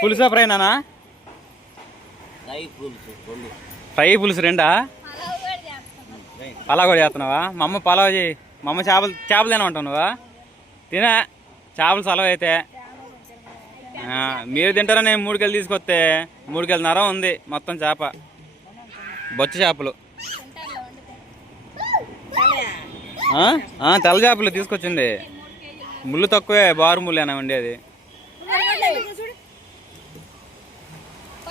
పులుసా fry నానా? Fry పులుసు రెండా? పలావ్ కూడా చేస్తున్నావా? మా అమ్మ పలావ్ చేయి. మా అమ్మ చేపలు తినమంటావు నువ్వా? తినే చేపలు సెలవు అయితే మీరు తింటారా? నేను 3 కిలో తీసుకొస్తే 3 కిలో నరం ఉంది మొత్తం చేప, బొచ్చ చేపలు, తెల్ల చేపలు తీసుకొచ్చింది. ముళ్ళు తక్కువే, బారు ముళ్ళు అయినా ఉండేది.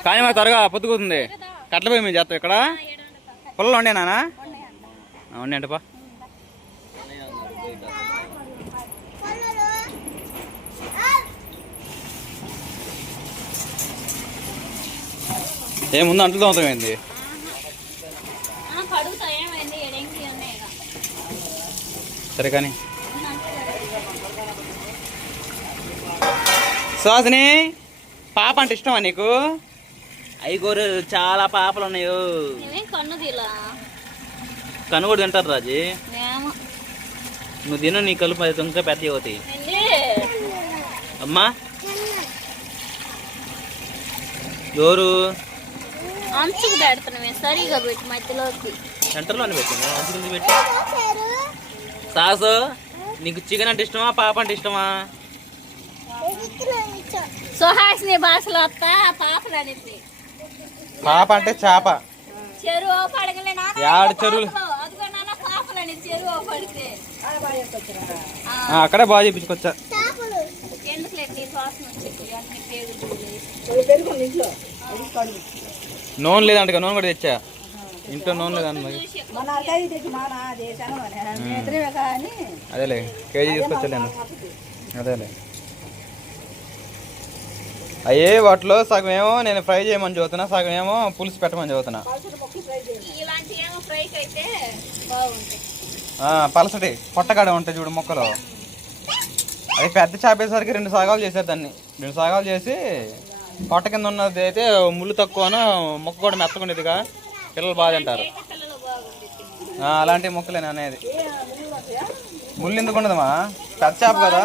కానీ మాకు త్వరగా పొద్దుకుతుంది. కట్ల పోయి మేము చేస్తాం. ఇక్కడ పుల్లలు ఉండేనా? ఉండేంటపా. ఏముంది అంట్లు తోమతం ఏంది? సరే కానీ సుహాసిని, పాప అంటే ఇష్టమా నీకు? అయ్యగోరు చాలా పాపలు ఉన్నాయో. కన్ను కూడా తింటారు రాజీ. నువ్వు తిను, నీ కలుపు అది ఇంకా పెద్ద అవుతాయి. అమ్మా ఎవరు అంచుకు పెడుతున్నామే? సరిగా పెట్టి మధ్యలోకి సెంటర్లోనే పెట్టింది. అంచుకు పెట్టి. సాసు, నీకు చికెన్ అంటే ఇష్టమా, పాప అంటే ఇష్టమా? సుహాసిని భాషలో పాపలు అనేది. పాప అంటే చేప. చెరువు పడగలే చెరువులు పాపలు అనేది. చెరువు పడితే అక్కడే బాగా చెప్పించుకొచ్చా. నూనె లేదంట, నూనె కూడా తెచ్చా. ఇంట్లో నూనె లేదన్న. అదేలే కేజీ తీసుకొచ్చాను. అదేలే అయ్యే వాటిలో సగం ఏమో నేను ఫ్రై చేయమని చదువుతున్నా, సగం ఏమో పులుసు పెట్టమని చదువుతున్నా. పలసటి పొట్టకాడ ఉంటాయి చూడు మొక్కలు. అది పెద్ద చేపేసరికి 2 సాగాలు చేశారు. దాన్ని 2 సాగాలు చేసి పొట్ట కింద ఉన్నది అయితే ముళ్ళు తక్కువను, మొక్క కూడా మెత్తకుండేదిగా, పిల్లలు బాగా తింటారు. అలాంటి మొక్కలేనా అనేది. ముళ్ళు ఎందుకు ఉండదమ్మా? పెద్ద చేప కదా.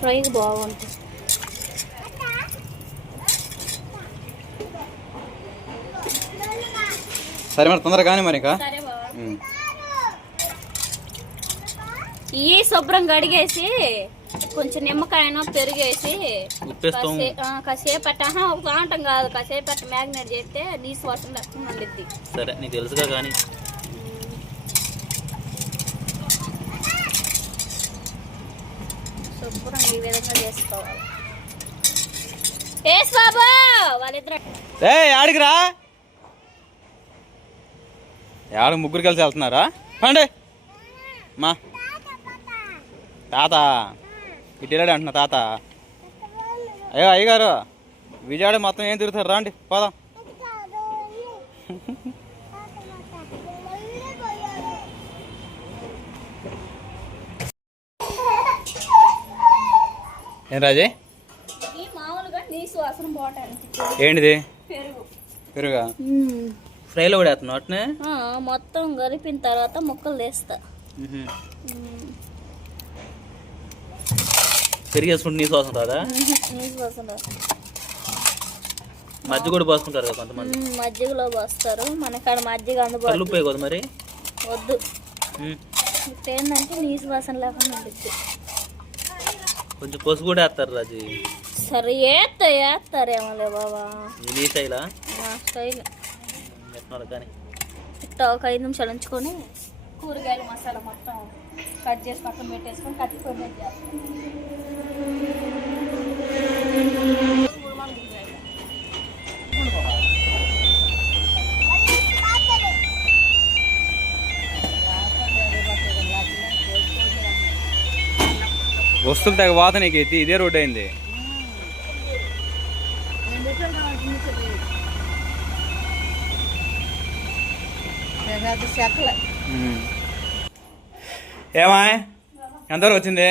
ఫ్రై బాగుంటుంది. సరే మరి తొందరగా కానీ మరి. ఇవి శుభ్రం కడిగేసి కొంచెం నిమ్మకాయను పెరిగేసి కాసేపు ఒక ఆంటం కాదు, కాసేపు మ్యాగ్నేట్ చేస్తే నీసు వాసన లేకుండా ఉండిద్ది. సరే నీకు తెలుసుగా కానీ. శుభ్రం ఈ విధంగా చేసుకోవాలి. బాబా వాళ్ళిద్దరు ఆడికిరా, ఆడ ముగ్గురు కలిసి వెళ్తున్నారా? పండి మా తాత ఇటు వెళ్ళాడు అంటున్నా. తాత అయ్యో అయ్యగారు విజయవాడ మొత్తం ఏం తిరుగుతారు, రాండి పోదాం. ఏం రాజే? ఏంటిది? పెరుగా? ఫ్రైలో కూడా వేస్తున్నావు అట్నే? మొత్తం కలిపిన తర్వాత ముక్కలు వేస్తా. పెరిగి వేసుకుంటే నీసు వాసన రాదా? మజ్జిగ కూడా పోసుకుంటారు కదా కొంతమంది. మజ్జిగలో పోస్తారు, మనకాడ మజ్జిగ అందుబాటు. ఉప్పు వేయకూడదు మరి? వద్దు. ఏంటంటే నీసు వాసన లేకుండా ఉంటుంది. కొంచెం పసుపు కూడా వేస్తారు రాజు. సరే వేస్తారేమోలే బాబా. నీ స్టైలా? స్టైల్. కానీ ఇట్లా ఒక 5 నిమిషాలు ఉంచుకొని కూరగాయలు మసాలా మొత్తం కట్ చేసి పక్కన పెట్టేసుకొని కత్తిపోయి వస్తువులు తెగ వాత నీకు ఎత్తి ఇదే రోడ్ అయింది. ఏమా ఎంతవరకు వచ్చింది?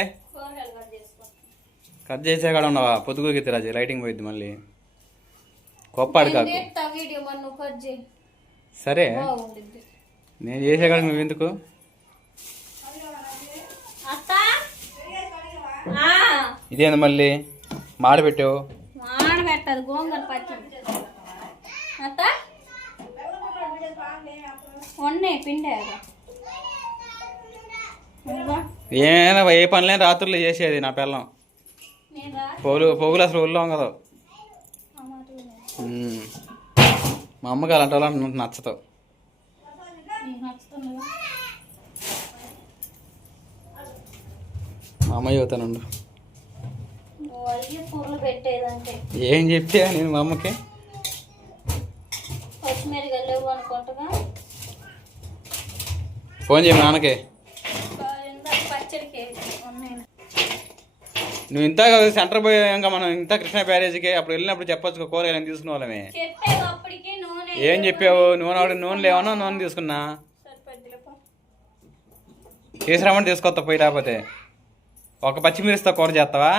కట్ చేసే కాడ ఉన్నావా? పొద్దుగురికి రాజు లైటింగ్ పోయిద్ది మళ్ళీ. గొప్ప కాకు. సరే నేను చేసే కాడ నువ్వు ఎందుకు? ఇదేంది మళ్ళీ మాడ పెట్టావు? ఏమైనా ఏ పనులేని రాత్రులు చేసేది నా పిల్లం. పొగులు అసలు ఒళ్ళో కదా. మా అమ్మకి అలాంటి వాళ్ళు నచ్చతావు. మా అమ్మ చదువుతానుండు. ఏం చెప్పా నేను మా అమ్మకి? ఫోన్ చేయ నాన్నకి. నువ్వు ఇంత సెంటర్ పోయి ఇంకా మనం ఇంత కృష్ణా బ్యారేజ్కి అప్పుడు వెళ్ళినప్పుడు చెప్పొచ్చు కూరగాయలు తీసుకునే వాళ్ళమే. ఏం చెప్పావు? నూనె లేవన్నా నూనె తీసుకున్నా తీసుకురామని తీసుకొస్తా. పోయి రాకపోతే ఒక పచ్చిమిరిస్తా కూర చేస్తావా?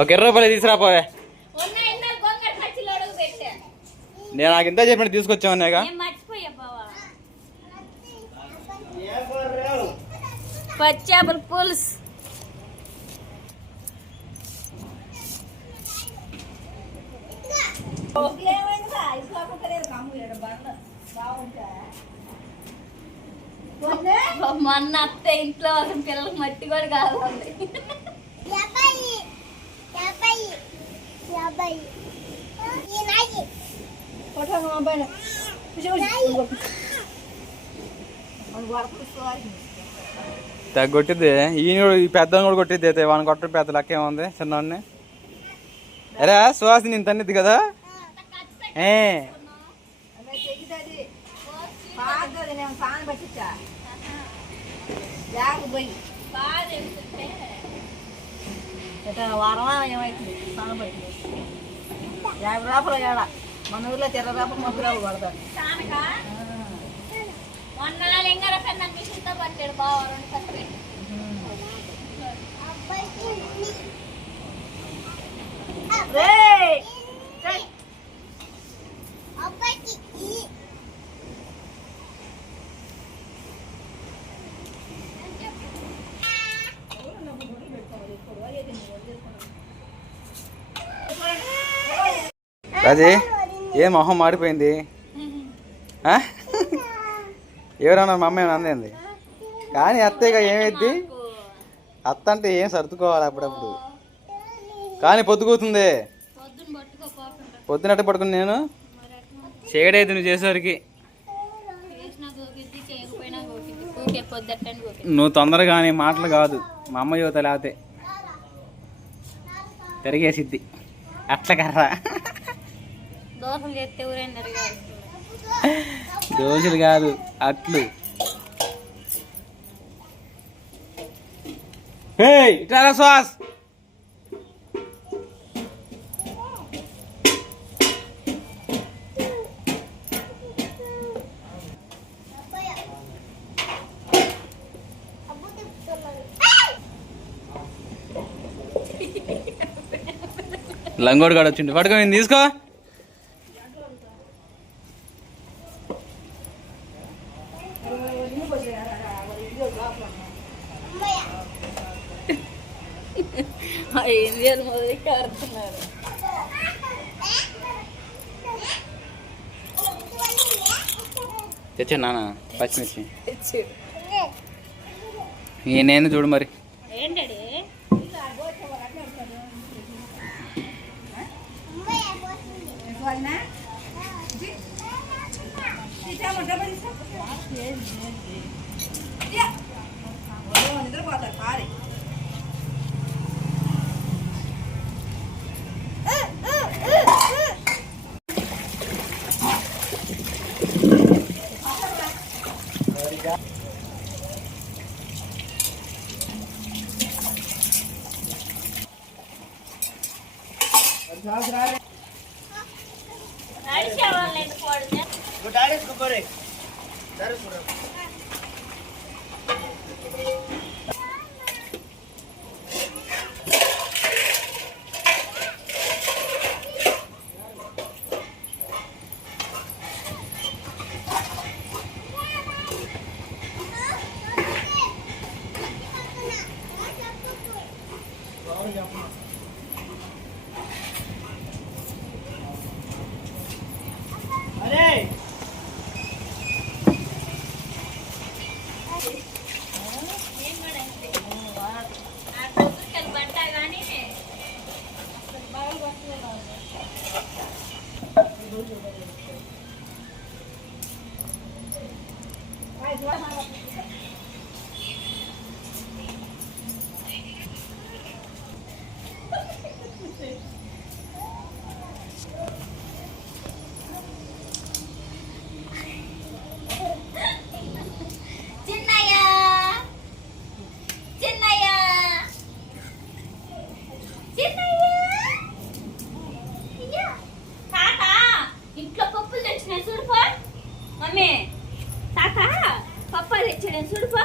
ఒక 20 రూపాయలు తీసుకురాపోవే. నేను నాకు ఇంత చెప్పిన తీసుకొచ్చామన్నాగా. పచ్చాపల పులుసు మొన్న అత్త ఇంట్లో పిల్లలకు మట్టి కూడా కావాలి. కొట్టిద్ది ఈ పెద్ద కూడా కొట్టిద్ది. అయితే వాడిని కొట్ట పెద్ద లెక్క ఏముంది చిన్నవాడిని. అరే సుహాసిని నేను తన్నిద్ది కదా. వారమా ఏమైతుంది స్నానం బయట 50 రూపాయలు ఏడ మన ఊర్లో 20 రూపాయలు 30 రూపాయలు పడతాడు. రాజీ ఏ మొహం మాడిపోయింది? ఎవరన్నా మా అమ్మ ఏమైనా అందేంది కానీ అత్తయ్యగా ఏమైద్ది? అత్త అంటే ఏం సర్దుకోవాలి అప్పుడప్పుడు. కానీ పొద్దుకూతుంది పొద్దునట్టు పడుకుని నేను చేయడైతే నువ్వు చేసేసరికి. నువ్వు తొందరగా నీ మాటలు కాదు మా అమ్మ యువత లేకపోతే తిరిగేసిద్ది అట్ల కర్రా. దోశలు కాదు అట్లు. ఇట్లా శ్వాస్ లంగోడు కాడ వచ్చిండు. పడుకో నేను తీసుకో. తెచ్చా నాన్న పచ్చిమిర్చి. నేను చూడు మరి నడిచేవాళ్ళు ఎందుకు వాడితే మమ్మీ తాత పప్పాలు తెచ్చాడు చూడుపా.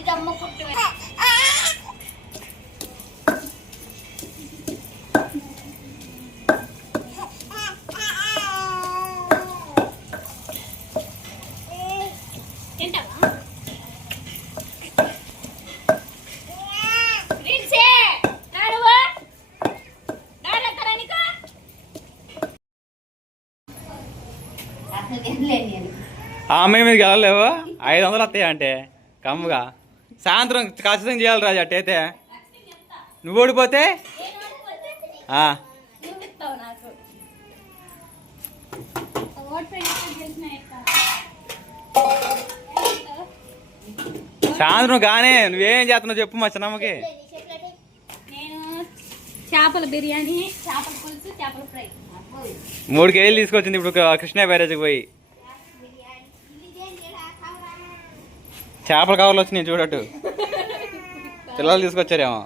ఇదమ్మ పుట్టు ఆ అమ్మాయి మీదకి వెళ్ళలేవు 500 వస్తాయి అంటే కమ్ముగా సాయంత్రం ఖచ్చితంగా చేయాలి రాజు అట్టయితే నువ్వు ఓడిపోతే సాయంత్రం గానే నువ్వేం చేస్తున్నావు చెప్పు మా చిన్నమ్మకి. నేను చేపల బిర్యానీ, చేపల పులుసు, చేపల ఫ్రై 3 కేజీలు తీసుకొచ్చింది ఇప్పుడు కృష్ణా బ్యారేజ్కి పోయి. చేపల కవర్లు వచ్చినాయి చూడట్టు పిల్లలు తీసుకొచ్చారేమో.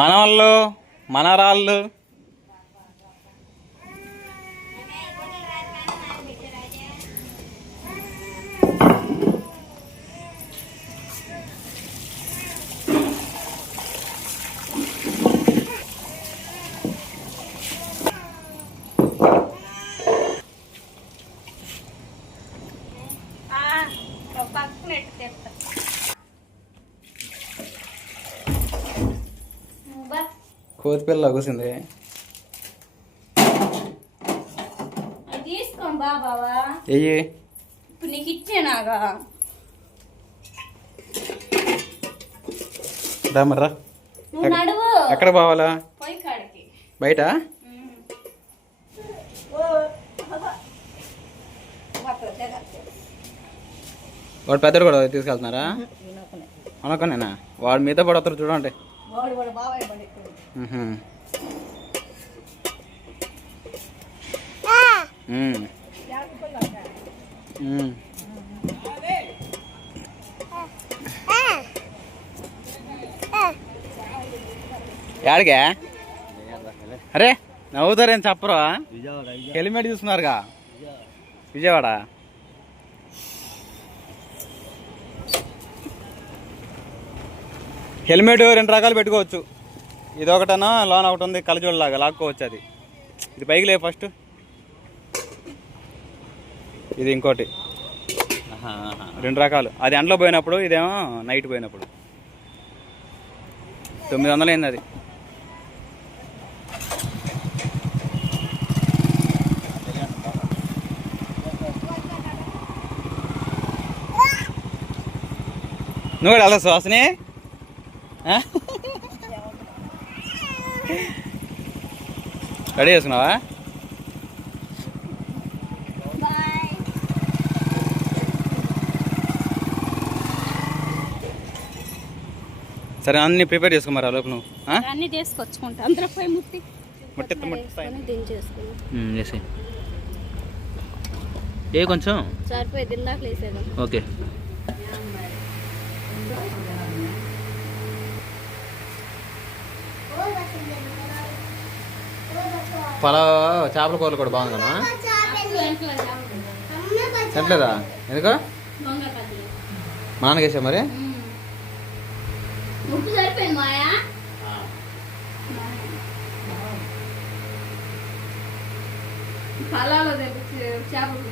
మనవాళ్ళు మనరాళ్ళు కోతి పిల్ల కూసింది. తీసుకో బాబా ఎయ్యి ఇప్పుడు నీకు ఇచ్చేనాగా మర్రా. నువ్వు నడువు. ఎక్కడ పోవాలా? పోయి కాడికి బయట. వాడు పెద్దడు కూడా తీసుకెళ్తున్నారా? అనుకోనేనా వాడు మీతో పడతారు చూడండి. యాడిగా? అరే నవ్వుతారేం చెప్పరా? హెల్మెట్ తీసుకున్నారుగా విజయవాడ. హెల్మెట్ 2 రకాలు పెట్టుకోవచ్చు. ఇది ఒకటనా లోన్ ఒకటి ఉంది కలజోళ్ళలాగా లాక్కోవచ్చు. అది ఇది పైకి లే ఫస్ట్. ఇది ఇంకోటి 2 రకాలు. అది ఎండలో పోయినప్పుడు ఇదేమో నైట్ పోయినప్పుడు 900 అయింది అది. నువ్వు కూడా వెళ్తా సుహాసిని రెడీ చేసుకున్నావా? సరే అన్ని ప్రిపేర్ చేసుకోమరా లోపు నువ్వు అన్ని తీసుకొచ్చుకుంటా అందరూ పోయి ముట్టి చేసి ఏ కొంచెం సరిపోయి ఇందాక వేసేది. ఓకే పలావ్ చేపల కూరలు కూడా బాగుంది కదా? తింటలేదా? ఎందుకు మా నాన్నకేసా మరి? ముక్కు సరిపోయింది మాయా. పలాలో తెప్పించి చేపలు